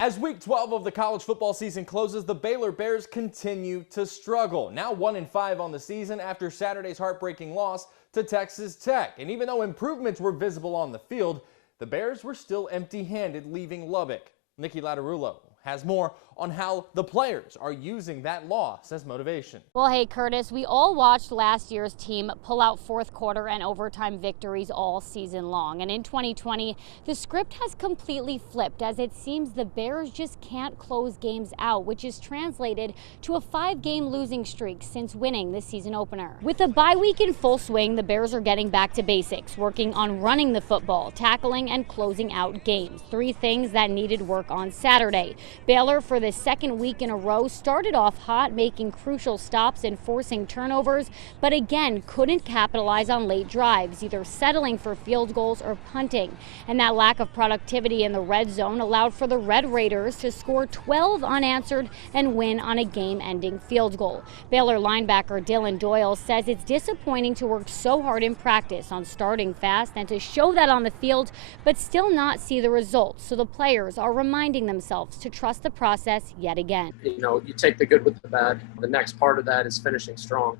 As week 12 of the college football season closes, the Baylor Bears continue to struggle. Now 1-5 on the season after Saturday's heartbreaking loss to Texas Tech. And even though improvements were visible on the field, the Bears were still empty-handed leaving Lubbock. Nikki Latarullo has more on how the players are using that loss as motivation. Well, hey, Curtis, we all watched last year's team pull out fourth quarter and overtime victories all season long. And in 2020, the script has completely flipped as it seems the Bears just can't close games out, which is translated to a 5-game losing streak since winning the season opener. With the bye week in full swing, the Bears are getting back to basics, working on running the football, tackling, and closing out games. 3 things that needed work on Saturday. Baylor, for the second week in a row, started off hot, making crucial stops and forcing turnovers, but again couldn't capitalize on late drives, either settling for field goals or punting. And that lack of productivity in the red zone allowed for the Red Raiders to score 12 unanswered and win on a game-ending field goal. Baylor linebacker Dylan Doyle says it's disappointing to work so hard in practice on starting fast and to show that on the field, but still not see the results. So the players are reminding themselves to trust the process yet again. You know, you take the good with the bad. The next part of that is finishing strong,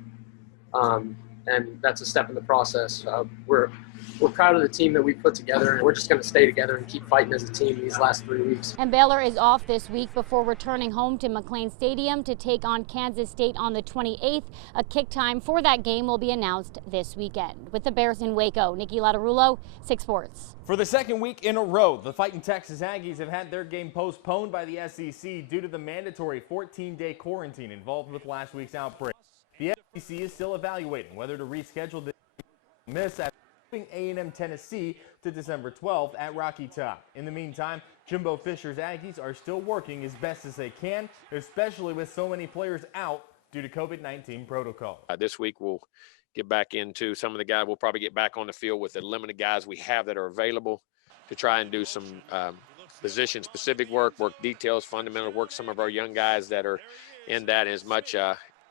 and that's a step in the process. We're proud of the team that we put together, and we're just going to stay together and keep fighting as a team these last 3 weeks. And Baylor is off this week before returning home to McLean Stadium to take on Kansas State on the 28th. A kick time for that game will be announced this weekend. With the Bears in Waco, Nikki Latarullo, 6 Sports. For the second week in a row, the Fighting Texas Aggies have had their game postponed by the SEC due to the mandatory 14-day quarantine involved with last week's outbreak. The SEC is still evaluating whether to reschedule this miss at A&M Tennessee to December 12th at Rocky Top. In the meantime, Jimbo Fisher's Aggies are still working as best as they can, especially with so many players out due to COVID-19 protocol. This week we'll get back into some of the guys. We'll probably get back on the field with the limited guys we have that are available to try and do some position-specific work details, fundamental work, some of our young guys that are in that as much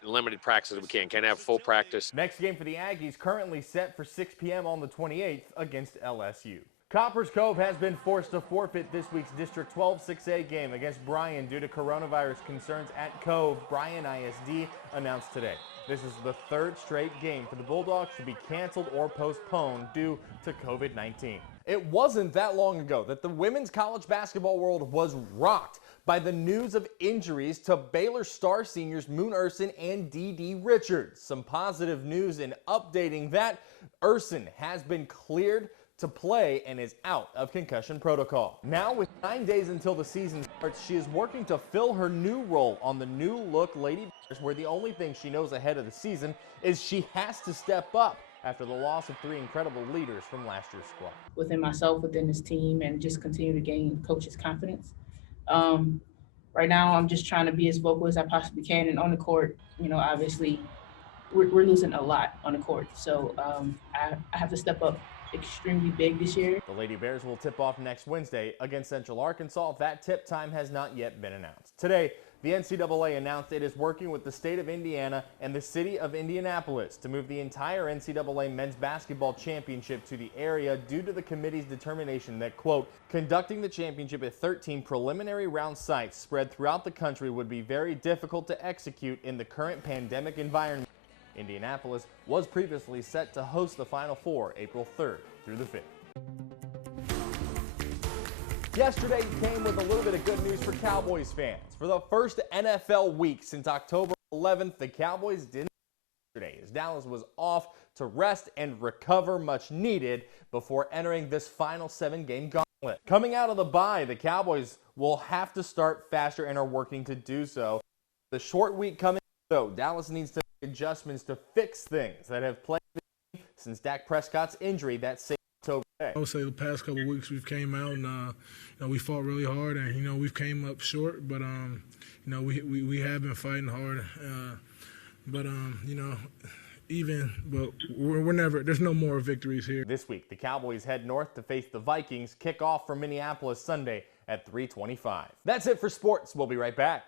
limited practice as we can. Can't have full practice. Next game for the Aggies currently set for 6 p.m. on the 28th against LSU. Coppers Cove has been forced to forfeit this week's District 12 6A game against Bryan due to coronavirus concerns at Cove. Bryan ISD announced today. This is the 3rd straight game for the Bulldogs to be canceled or postponed due to COVID-19. It wasn't that long ago that the women's college basketball world was rocked by the news of injuries to Baylor star seniors Moon Urson and Dee Richards. Some positive news in updating that. Urson has been cleared to play and is out of concussion protocol. Now, with 9 days until the season starts, she is working to fill her new role on the new look Lady Bears, where the only thing she knows ahead of the season is she has to step up after the loss of 3 incredible leaders from last year's squad. Within myself, within this team, and just continue to gain coach's confidence. Right now, I'm just trying to be as vocal as I possibly can, and on the court, you know, obviously, we're losing a lot on the court, so I have to step up extremely big this year. The Lady Bears will tip off next Wednesday against Central Arkansas. That tip time has not yet been announced. Today, the NCAA announced it is working with the state of Indiana and the city of Indianapolis to move the entire NCAA men's basketball championship to the area due to the committee's determination that, quote, conducting the championship at 13 preliminary round sites spread throughout the country would be very difficult to execute in the current pandemic environment. Indianapolis was previously set to host the Final Four April 3rd through the 5th. Yesterday came with a little bit of good news for Cowboys fans. For the first NFL week since October 11th, the Cowboys didn't play yesterday as Dallas was off to rest and recover much needed before entering this final 7-game gauntlet. Coming out of the bye, the Cowboys will have to start faster and are working to do so. The short week coming, though, Dallas needs to make adjustments to fix things that have plagued the team since Dak Prescott's injury that same October day. I would say the past couple of weeks we've came out and we fought really hard, and we've came up short, but we have been fighting hard, but we're never. There's no more victories here. This week, the Cowboys head north to face the Vikings. Kickoff from Minneapolis Sunday at 3:25. That's it for sports. We'll be right back.